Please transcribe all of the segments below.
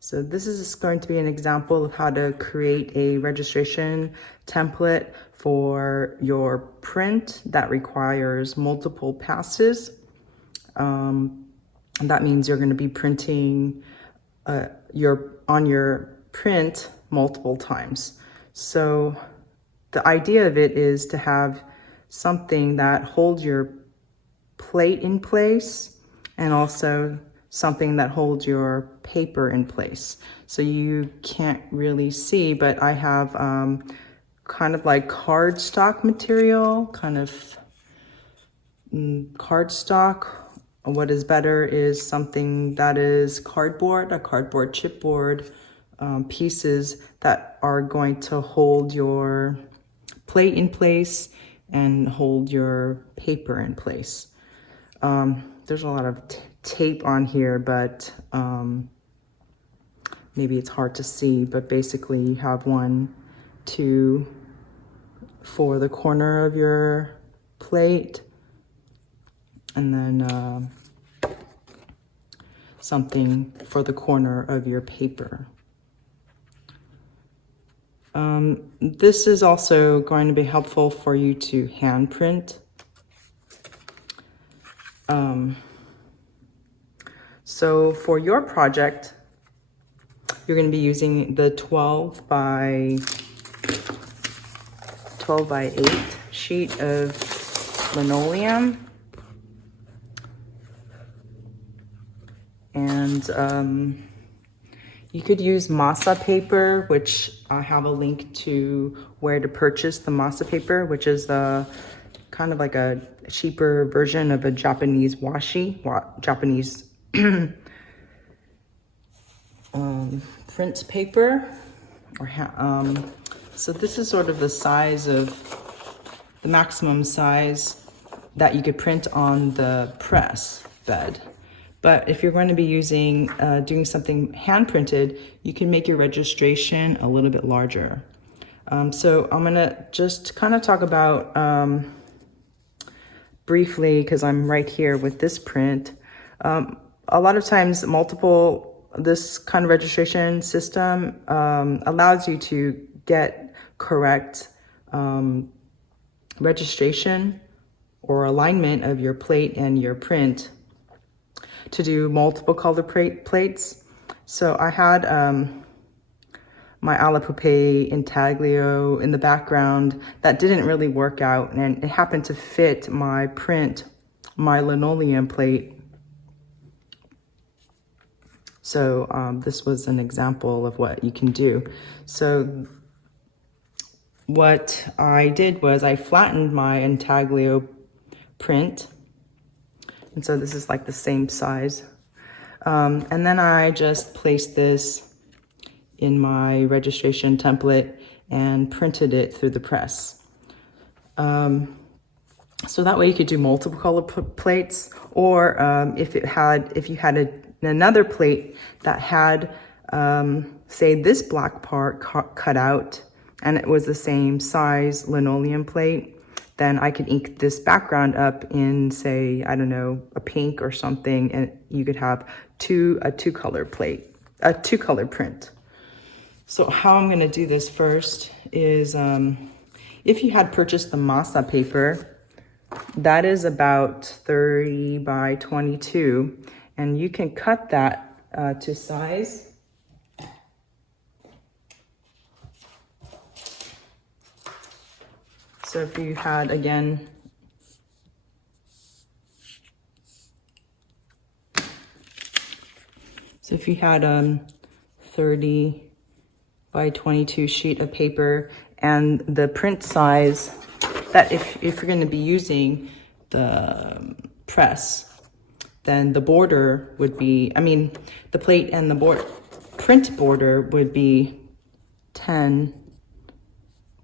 So this is going to be an example of how to create a registration template for your print that requires multiple passes. That means you're going to be printing on your print multiple times. So the idea of it is to have something that holds your plate in place and also something that holds your paper in place. So you can't really see, but I have kind of like cardstock material, kind of cardstock. What is better is something that is cardboard, a cardboard chipboard, pieces that are going to hold your plate in place and hold your paper in place. There's a lot of tape on here, but maybe it's hard to see, but basically you have 1, 2 for the corner of your plate, and then something for the corner of your paper. This is also going to be helpful for you to hand print. So for your project, you're going to be using the 12 by 8 sheet of linoleum. And you could use masa paper, which I have a link to where to purchase the masa paper, which is the kind of like a cheaper version of a Japanese washi, Japanese print paper. So this is sort of the size of the maximum size that you could print on the press bed. But if you're going to be doing something hand printed, you can make your registration a little bit larger. So I'm gonna just kind of talk about briefly, because I'm right here with this print. A lot of times this kind of registration system allows you to get correct registration or alignment of your plate and your print to do multiple color plates. So I had my Alla Pupae intaglio in the background that didn't really work out, and it happened to fit my linoleum plate. So this was an example of what you can do. So what I did was I flattened my intaglio print. And so this is like the same size. And then I just placed this in my registration template and printed it through the press. So that way you could do multiple color plates, or if you had another plate that had, say, this black part cut out, and it was the same size linoleum plate, then I could ink this background up in, say, I don't know, a pink or something, and you could have a two-color print. So how I'm gonna do this first is, if you had purchased the masa paper, that is about 30 by 22, and you can cut that to size. So if you had, again, so if you had 30 by 22 sheet of paper, and the print size that if you're going to be using the press, then the border would be, the plate and the print border would be 10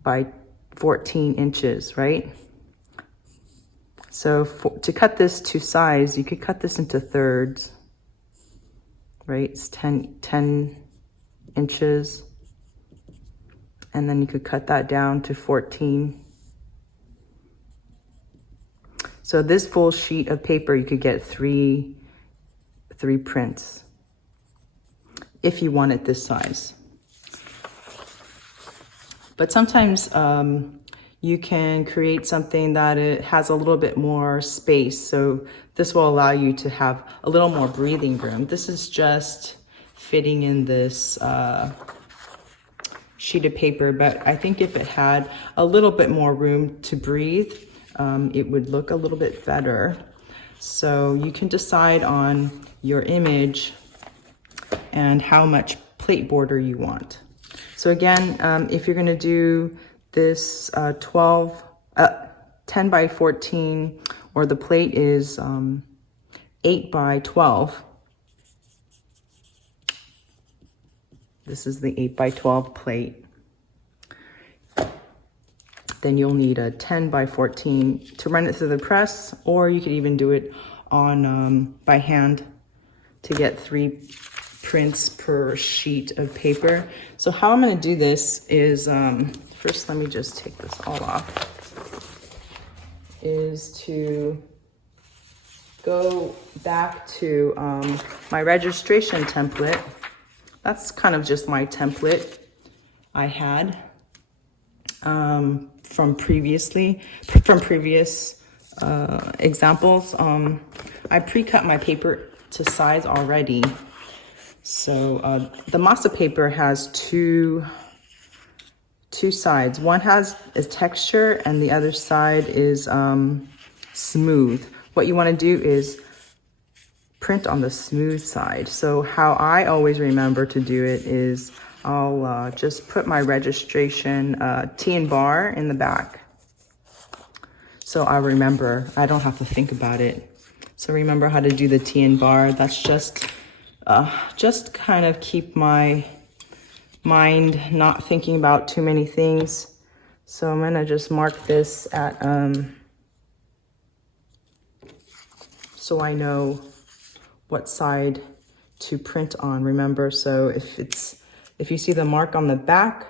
by 14 inches, right? So to cut this to size, you could cut this into thirds, right? It's 10 inches. And then you could cut that down to 14. So this full sheet of paper, you could get three prints. if you want it this size. But sometimes you can create something that it has a little bit more space. So this will allow you to have a little more breathing room. This is just fitting in this sheet of paper, but I think if it had a little bit more room to breathe, it would look a little bit better. So you can decide on your image and how much plate border you want. So again, if you're gonna do this 10 by 14, or the plate is 8 by 12. This is the 8 by 12 plate. Then you'll need a 10 by 14 to run it through the press, or you could even do it on by hand to get 3 prints per sheet of paper. So how I'm gonna do this is, first let me just take this all off, is to go back to my registration template. That's kind of just my template I had from previous examples. I pre-cut my paper to size already. So the masa paper has two sides. One has a texture and the other side is smooth. What you want to do is print on the smooth side. So how I always remember to do it is I'll just put my registration T and bar in the back. So I remember, I don't have to think about it. So remember how to do the T and bar. That's just kind of keep my mind not thinking about too many things. So I'm gonna just mark this at, so I know what side to print on. Remember, so if you see the mark on the back,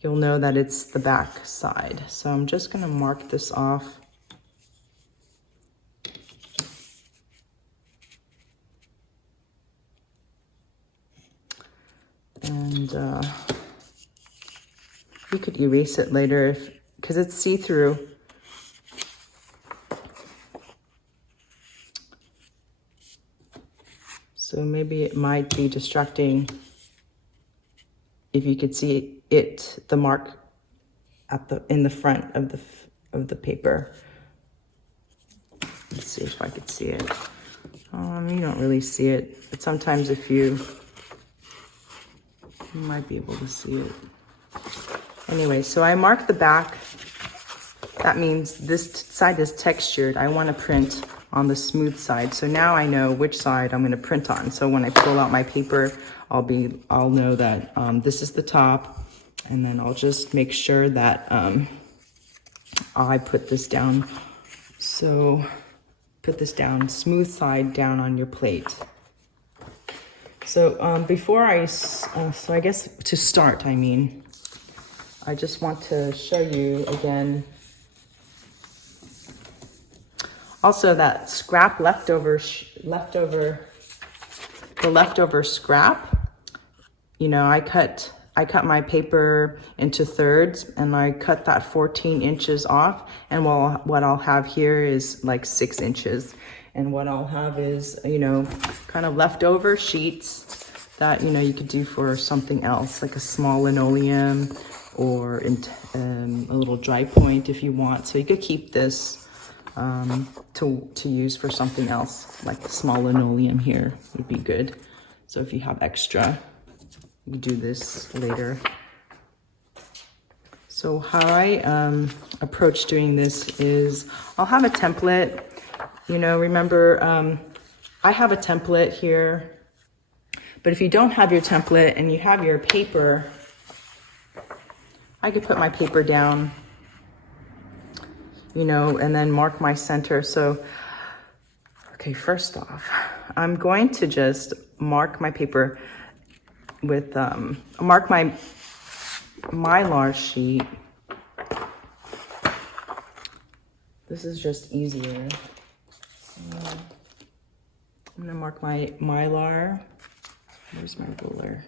you'll know that it's the back side. So I'm just gonna mark this off. And you could erase it later because it's see-through. So maybe it might be distracting if you could see the mark in the front of the paper. Let's see if I could see it. You don't really see it, but sometimes if you might be able to see it. Anyway, so I marked the back. That means this side is textured. I want to print on the smooth side. So now I know which side I'm going to print on. So when I pull out my paper, I'll know that this is the top, and then I'll just make sure that I put this down. So put this down, smooth side down on your plate. So so I guess to start, I just want to show you again. Also that scrap leftover scrap, you know, I cut my paper into thirds and I cut that 14 inches off, and what I'll have here is like 6 inches. And what I'll have is, you know, kind of leftover sheets that, you know, you could do for something else, like a small linoleum or a little dry point if you want. So you could keep this to use for something else, like a small linoleum here would be good. So if you have extra, you do this later. So how I approach doing this is I'll have a template. You know, remember, I have a template here, but if you don't have your template and you have your paper, I could put my paper down, you know, and then mark my center. So, okay, first off, I'm going to just mark my paper with, mark my Mylar sheet. This is just easier. I'm gonna mark my Mylar Where's my ruler?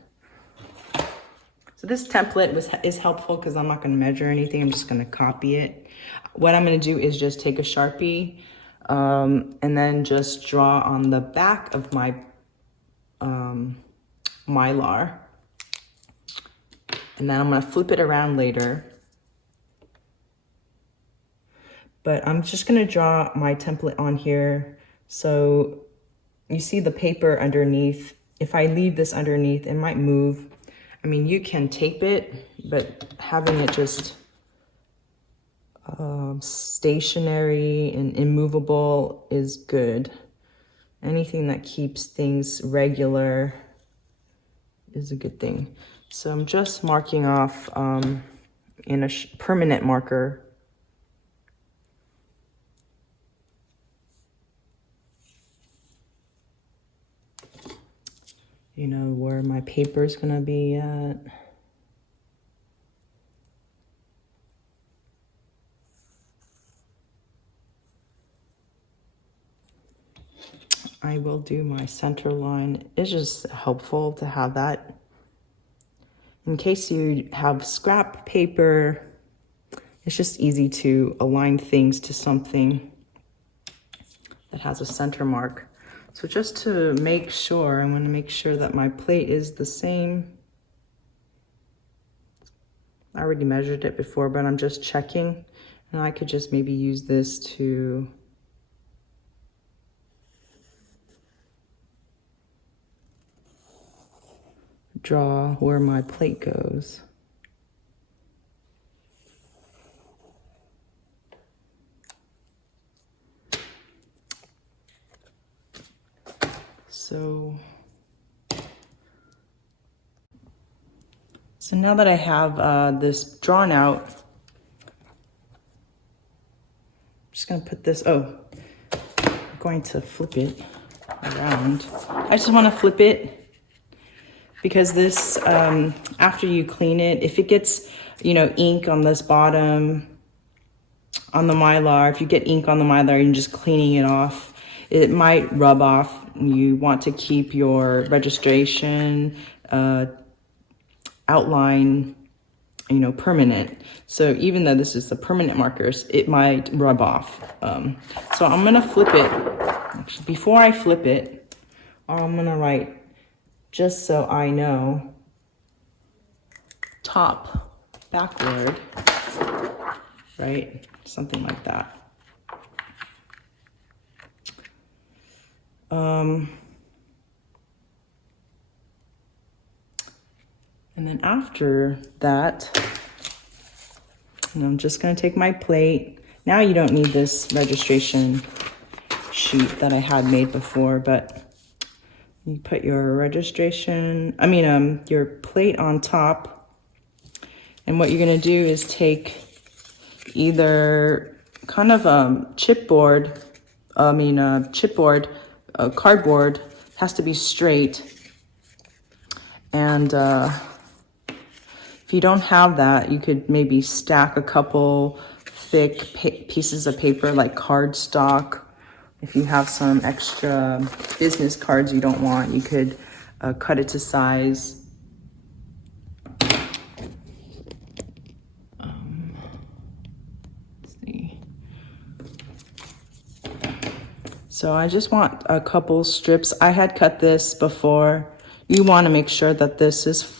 So this template is helpful because I'm not going to measure anything. I'm just going to copy it. What I'm going to do is just take a Sharpie and then just draw on the back of my Mylar. And then I'm going to flip it around later. But I'm just going to draw my template on here. So you see the paper underneath. If I leave this underneath, it might move. I mean, you can tape it, but having it just stationary and immovable is good. Anything that keeps things regular is a good thing. So I'm just marking off in a permanent marker. You know, where my paper is gonna be at. I will do my center line. It's just helpful to have that. In case you have scrap paper, it's just easy to align things to something that has a center mark. So just to make sure, I want to make sure that my plate is the same. I already measured it before, but I'm just checking. And I could just maybe use this to draw where my plate goes. So now that I have this drawn out, I'm just gonna put this, I'm going to flip it around. I just wanna flip it because this, after you clean it, if it gets, you know, ink on this bottom, on the Mylar, if you get ink on the Mylar and just cleaning it off, it might rub off. You want to keep your registration outline, you know, permanent. So even though this is the permanent markers, it might rub off. So I'm gonna flip it. Actually, before I flip it, I'm gonna write, just so I know, top backward, right? Something like that. And then after that, I'm just gonna take my plate. Now you don't need this registration sheet that I had made before, but you put your your plate on top. And what you're gonna do is take either kind of cardboard, has to be straight. And if you don't have that, you could maybe stack a couple thick pieces of paper like cardstock. If you have some extra business cards you don't want, you could cut it to size. Let's see. So I just want a couple strips. I had cut this before. You want to make sure that this is,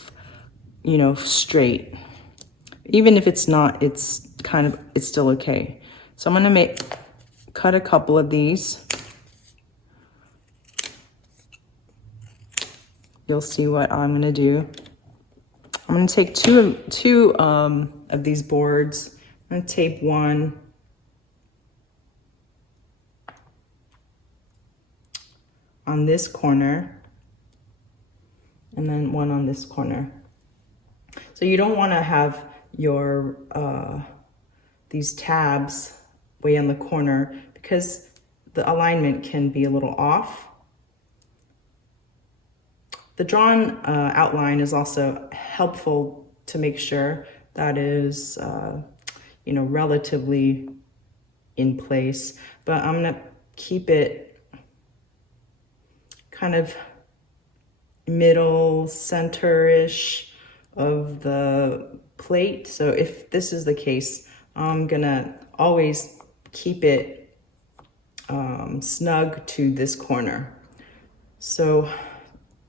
you know, straight. Even if it's not, it's still okay. So I'm gonna cut a couple of these. You'll see what I'm gonna do. I'm gonna take two of these boards. I'm gonna tape one. On this corner, and then one on this corner. So you don't want to have your these tabs way on the corner because the alignment can be a little off. The drawn outline is also helpful to make sure that is, you know, relatively in place, but I'm gonna keep it kind of middle center-ish of the plate. So if this is the case, I'm gonna always keep it snug to this corner. So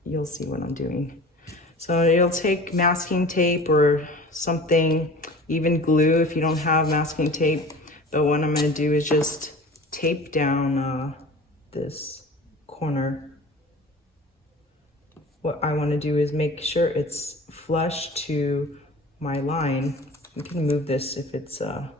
you'll see what I'm doing. So you'll take masking tape or something, even glue if you don't have masking tape. But what I'm gonna do is just tape down this corner. What I wanna do is make sure it's flush to my line. You can move this if it's I'm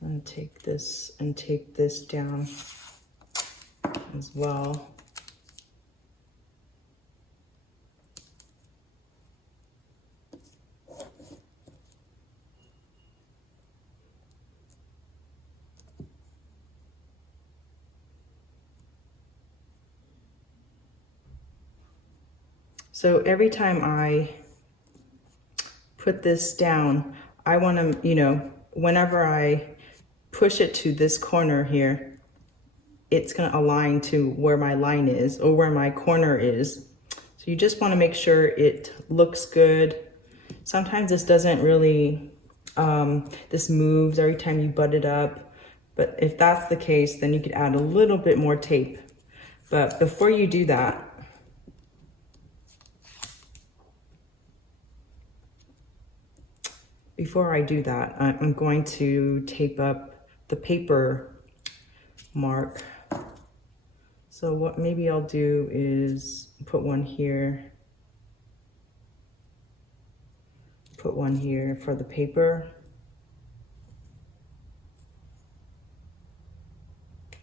gonna take this and tape this down as well. So every time I put this down, I want to, you know, whenever I push it to this corner here, it's going to align to where my line is or where my corner is. So you just want to make sure it looks good. Sometimes this doesn't really, this moves every time you butt it up. But if that's the case, then you could add a little bit more tape. But before you do that, I'm going to tape up the paper mark. So what maybe I'll do is put one here, put one here for the paper,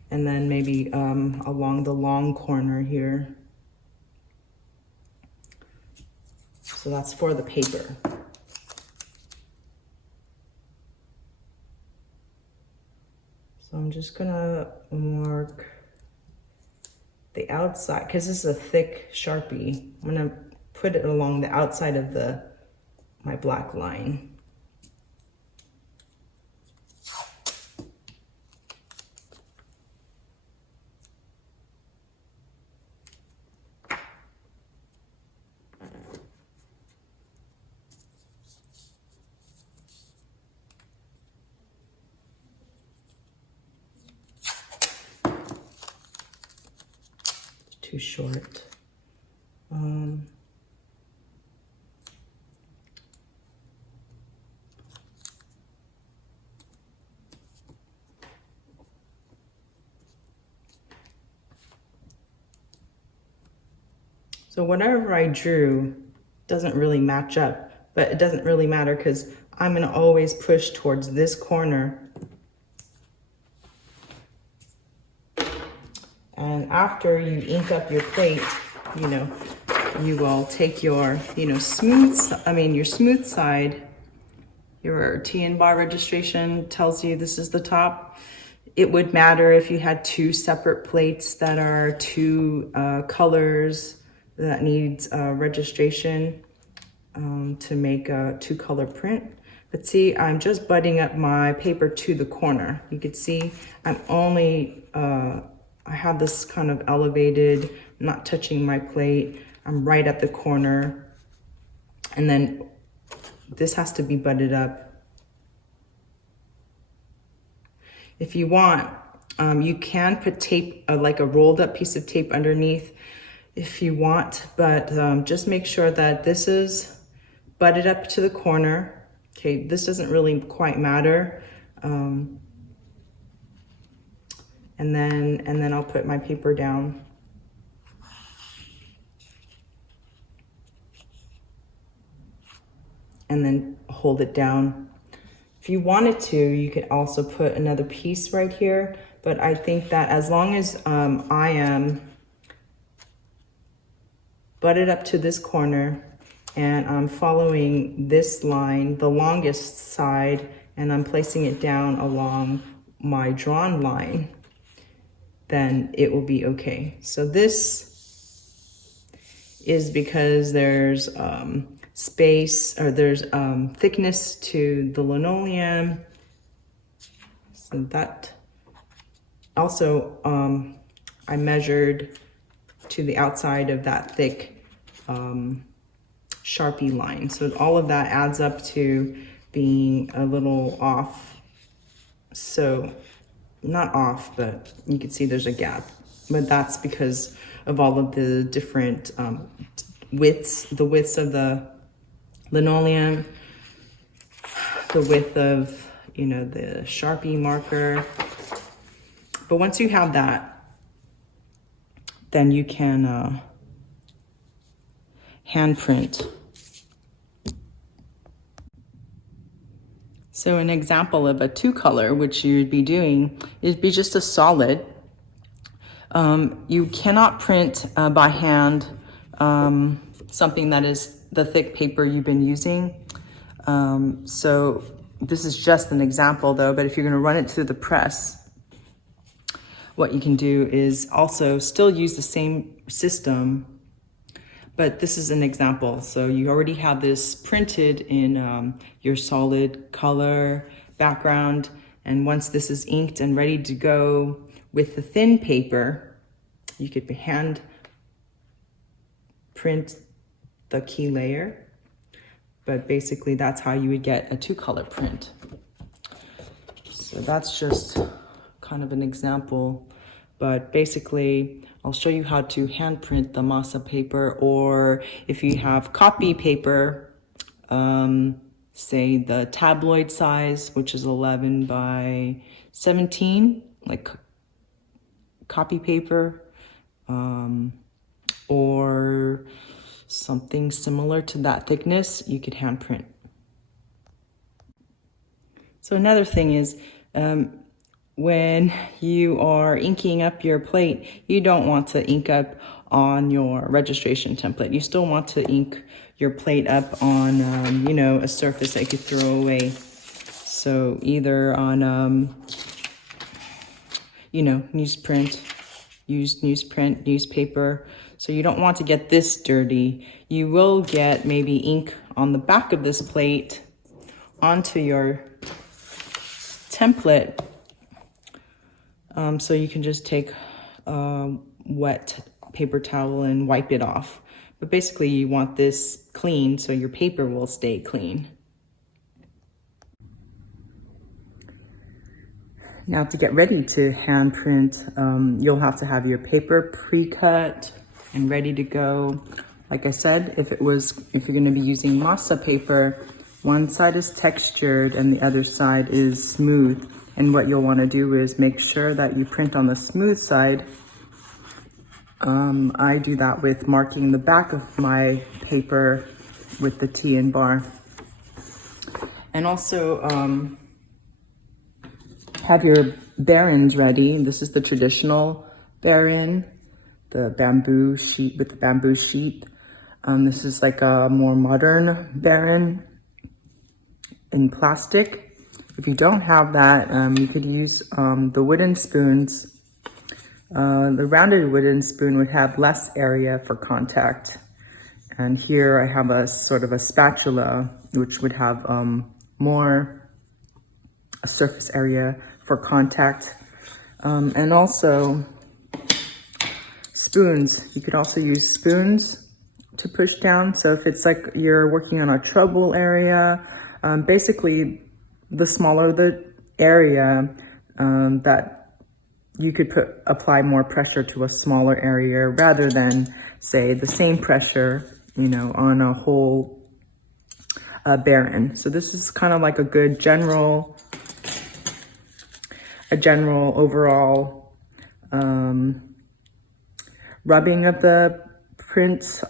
and then maybe along the long corner here. So that's for the paper. So I'm just gonna mark the outside, because this is a thick Sharpie. I'm gonna put it along the outside of my black line. Too short. So whatever I drew doesn't really match up, but it doesn't really matter because I'm gonna always push towards this corner. And after you ink up your plate, you know, you will take your, you know, your smooth side, your T&BAR registration tells you this is the top. It would matter if you had two separate plates that are two colors that needs registration to make a 2-color print. But see, I'm just butting up my paper to the corner. You can see I'm only, I have this kind of elevated, not touching my plate. I'm right at the corner. And then this has to be butted up. If you want, you can put tape, like a rolled up piece of tape underneath if you want, but just make sure that this is butted up to the corner. Okay, this doesn't really quite matter. And then I'll put my paper down. And then hold it down. If you wanted to, you could also put another piece right here, but I think that as long as I am butted up to this corner and I'm following this line, the longest side, and I'm placing it down along my drawn line, then it will be okay. So this is because there's space, or there's thickness to the linoleum. So that also, I measured to the outside of that thick Sharpie line. So all of that adds up to being a little off. So not off, but you can see there's a gap. But that's because of all of the different widths, the widths of the linoleum, the width of, you know, the Sharpie marker. But once you have that, then you can hand print. So an example of a 2-color, which you'd be doing, is be just a solid. You cannot print by hand something that is the thick paper you've been using. So this is just an example though, but if you're gonna run it through the press, what you can do is also still use the same system, but this is an example. So you already have this printed in your solid color background. And once this is inked and ready to go with the thin paper, you could hand print the key layer. But basically that's how you would get a 2-color print. So that's just kind of an example, but basically I'll show you how to hand print the masa paper, or if you have copy paper, say the tabloid size, which is 11 by 17, like copy paper, or something similar to that thickness, you could hand print. So another thing is, when you are inking up your plate, you don't want to ink up on your registration template. You still want to ink your plate up on, you know, a surface that you could throw away. So either on, you know, newsprint, used newsprint, newspaper. So you don't want to get this dirty. You will get maybe ink on the back of this plate onto your template. So you can just take a wet paper towel and wipe it off. But basically you want this clean so your paper will stay clean. Now to get ready to hand print, you'll have to have your paper pre-cut and ready to go. Like I said, if you're gonna be using masa paper, one side is textured and the other side is smooth. And what you'll want to do is make sure that you print on the smooth side. I do that with marking the back of my paper with the T and bar. And also have your barons ready. This is the traditional baron, the bamboo sheet with the bamboo sheet. This is like a more modern baron in plastic. If you don't have that, you could use the wooden spoons. The rounded wooden spoon would have less area for contact. And here I have a sort of a spatula, which would have more surface area for contact. And also spoons. You could also use spoons to push down. So if it's like you're working on a trouble area, basically the smaller the area, that you could apply more pressure to a smaller area rather than say the same pressure, you know, on a whole baron. So this is kind of like a good general overall rubbing of the prints.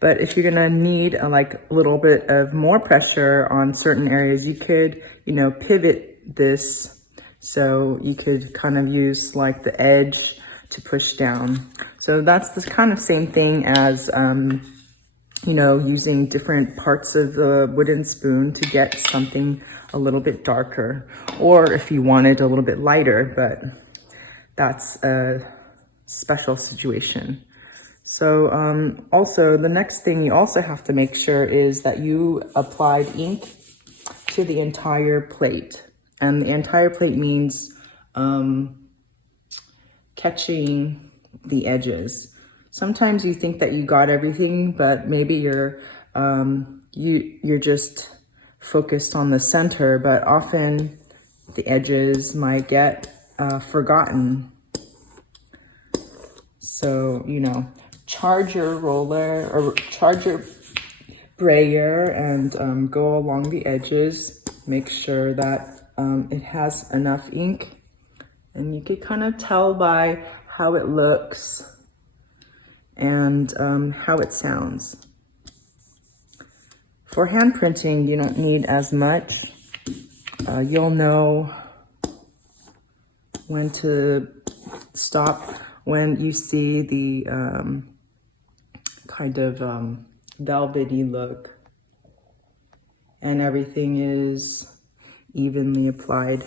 But if you're gonna need like a little bit of more pressure on certain areas, you could, you know, pivot this. So you could kind of use like the edge to push down. So that's the kind of same thing as you know, using different parts of the wooden spoon to get something a little bit darker, or if you wanted a little bit lighter, but that's a special situation. So also the next thing you also have to make sure is that you applied ink to the entire plate. And the entire plate means catching the edges. Sometimes you think that you got everything, but maybe you're just focused on the center, but often the edges might get forgotten. So, you know, charge your roller or charge your brayer and go along the edges. Make sure that it has enough ink, and you can kind of tell by how it looks and how it sounds. For hand printing, you don't need as much. You'll know when to stop when you see the kind of velvety look and everything is evenly applied.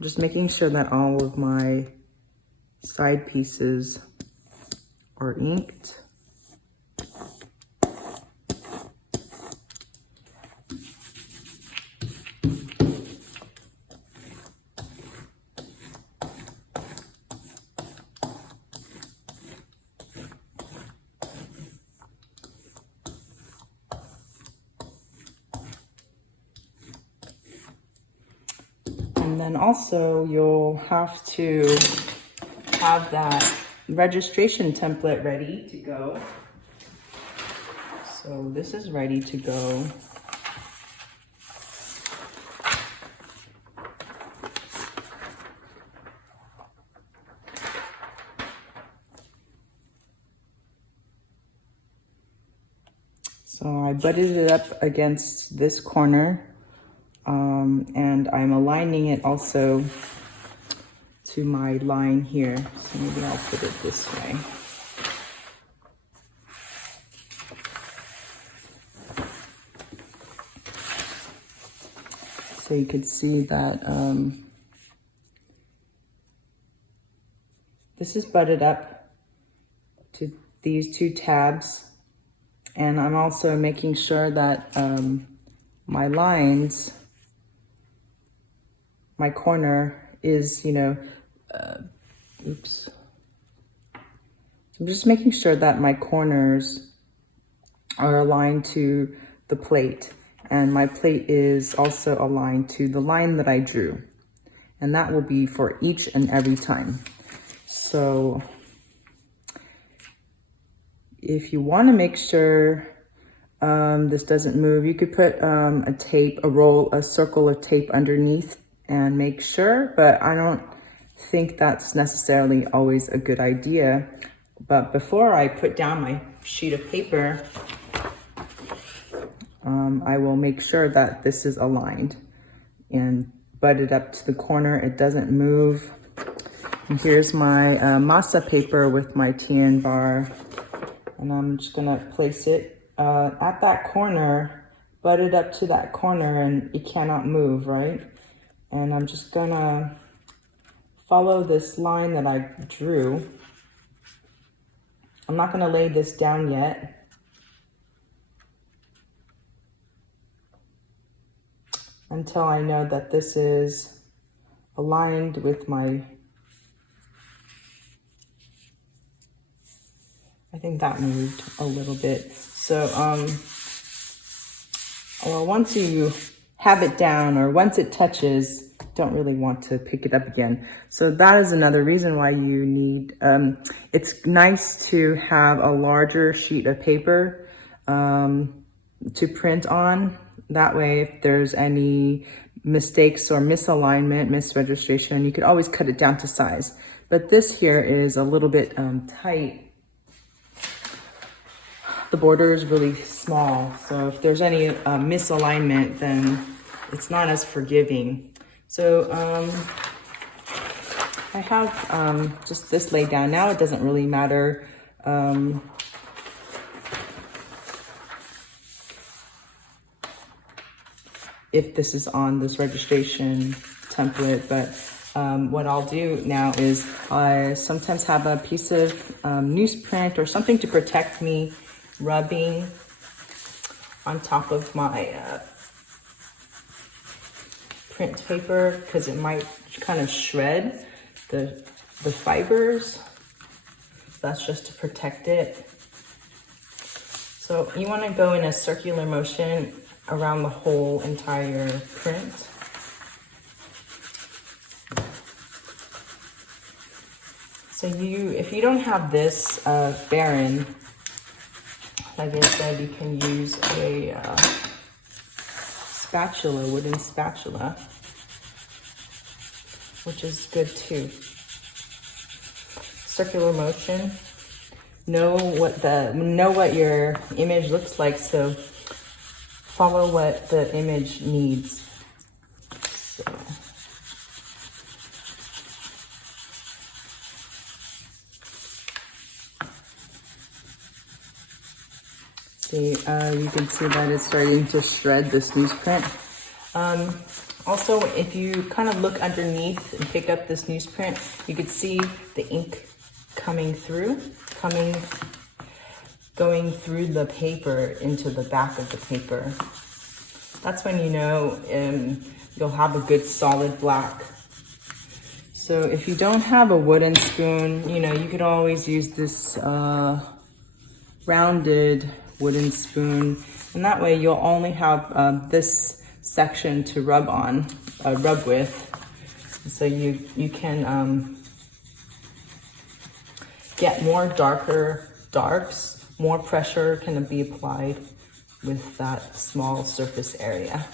Just making sure that all of my side pieces are inked. And then also you'll have to have that registration template ready to go. So this is ready to go. So I butted it up against this corner. And I'm aligning it also to my line here. So maybe I'll put it this way. So you could see that this is butted up to these two tabs. And I'm also making sure that my lines, my corner is, you know, oops. So I'm just making sure that my corners are aligned to the plate, and my plate is also aligned to the line that I drew. And that will be for each and every time. So if you want to make sure this doesn't move, you could put a circle of tape underneath and make sure, but I don't think that's necessarily always a good idea. But before I put down my sheet of paper, I will make sure that this is aligned and butted up to the corner. It doesn't move. And here's my masa paper with my TN bar, and I'm just gonna place it at that corner, butted up to that corner, and it cannot move, right? And I'm just gonna follow this line that I drew. I'm not gonna lay this down yet. Until I know that this is aligned with my, I think that moved a little bit. So, well, once you have it down, or once it touches, don't really want to pick it up again. So that is another reason why you need, it's nice to have a larger sheet of paper to print on. That way, if there's any mistakes or misalignment, misregistration, you could always cut it down to size. But this here is a little bit tight. The border is really small, so if there's any misalignment, then it's not as forgiving. So I have just this laid down. Now it doesn't really matter if this is on this registration template, but what I'll do now is I sometimes have a piece of newsprint or something to protect me rubbing on top of my print paper, because it might kind of shred the fibers. That's just to protect it. So you want to go in a circular motion around the whole entire print. So if you don't have this Baron, like I said, you can use a spatula, wooden spatula, which is good too. Circular motion. Know what your image looks like, so follow what the image needs. So. See, you can see that it's starting to shred this newsprint. Also, if you kind of look underneath and pick up this newsprint, you can see the ink coming through, going through the paper into the back of the paper. That's when you know you'll have a good solid black. So if you don't have a wooden spoon, you could always use this rounded wooden spoon, and that way you'll only have this section to rub with. So you can get more darker darks. More pressure can be applied with that small surface area.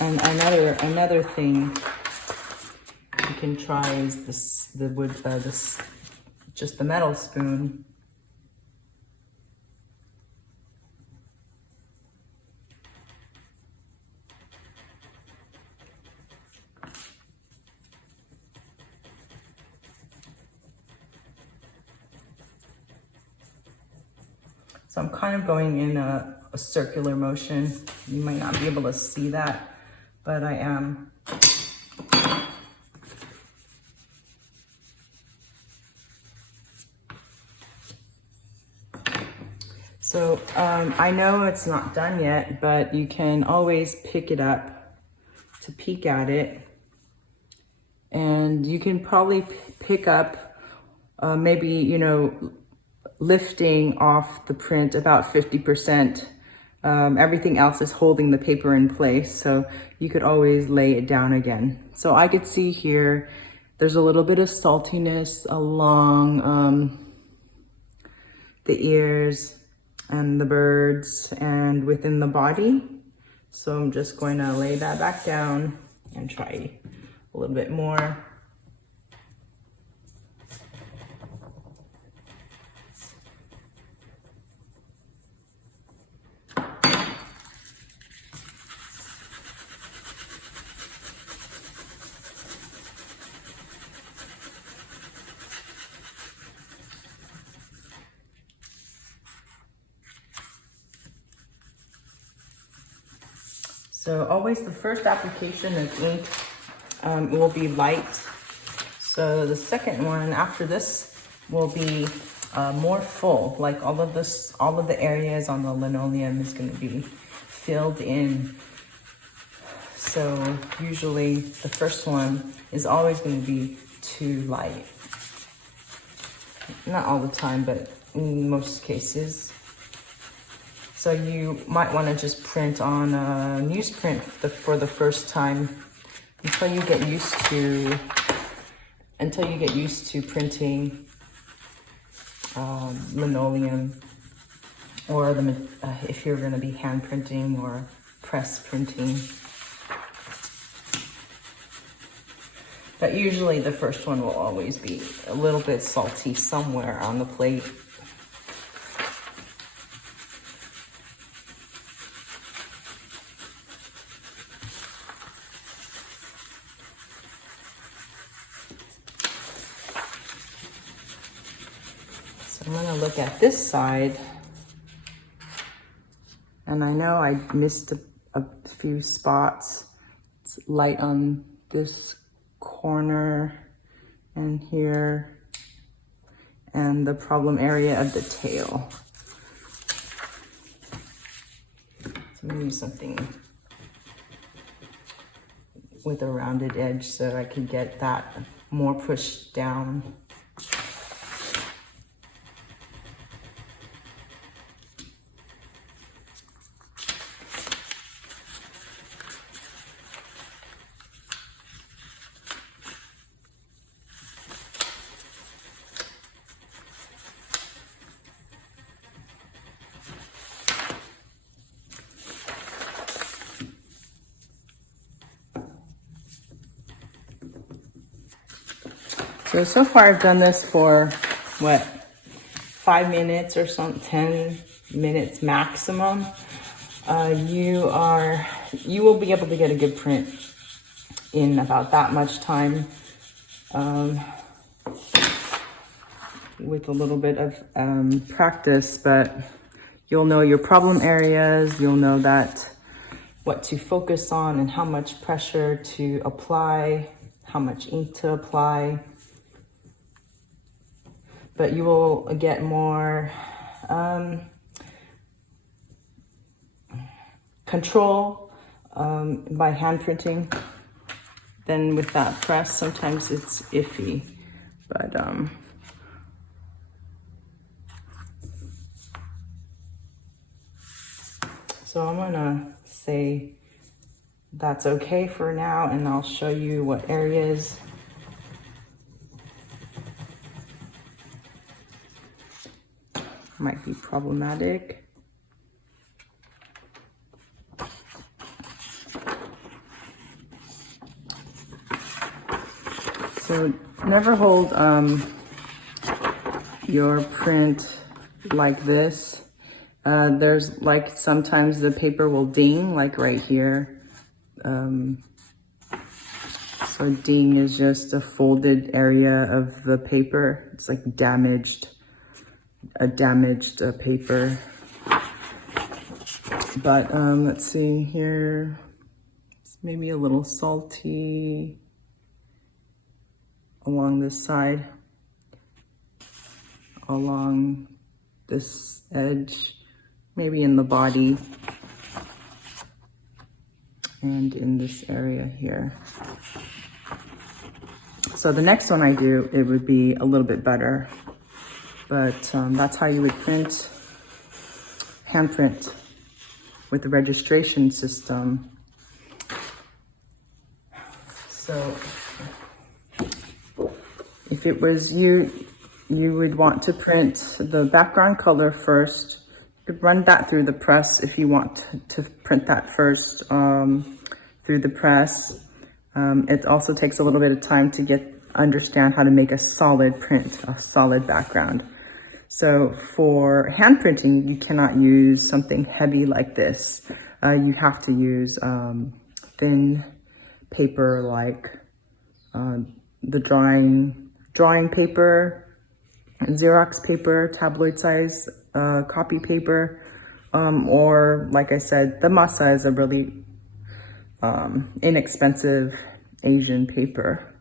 And another thing you can try is just the metal spoon. So I'm kind of going in a circular motion. You might not be able to see that, but I am. So I know it's not done yet, but you can always pick it up to peek at it. And you can probably pick up maybe, lifting off the print about 50%. Everything else is holding the paper in place, so you could always lay it down again. So I could see here, there's a little bit of saltiness along the ears and the birds and within the body. So I'm just going to lay that back down and try a little bit more. So always the first application of ink will be light. So the second one after this will be more full, like all of the areas on the linoleum is going to be filled in. So usually the first one is always going to be too light. Not all the time, but in most cases. So you might want to just print on newsprint for the first time until you get used to printing linoleum, or if you're going to be hand printing or press printing. But usually the first one will always be a little bit salty somewhere on the plate. I'm gonna look at this side. And I know I missed a few spots. It's light on this corner and here, and the problem area of the tail. So I'm gonna use something with a rounded edge so I can get that more pushed down. So far I've done this for, what, 5 minutes or something, 10 minutes maximum. You will be able to get a good print in about that much time, with a little bit of practice, but you'll know your problem areas, you'll know that what to focus on and how much pressure to apply, how much ink to apply. But you will get more control by hand printing than with that press. Sometimes it's iffy, but so I'm gonna say that's okay for now, and I'll show you what areas might be problematic. So never hold your print like this. There's like sometimes the paper will ding, like right here. So ding is just a folded area of the paper. It's like damaged paper. But let's see here, it's maybe a little salty along this side, along this edge, maybe in the body, and in this area here. So the next one I do, it would be a little bit better. But that's how you would print, hand print with the registration system. So if it was you, you would want to print the background color first. You could run that through the press if you want to print that first through the press. It also takes a little bit of time to understand how to make a solid print, a solid background. So for hand printing, you cannot use something heavy like this. You have to use thin paper like the drawing paper, Xerox paper, tabloid size copy paper, or like I said, the Masa is a really inexpensive Asian paper.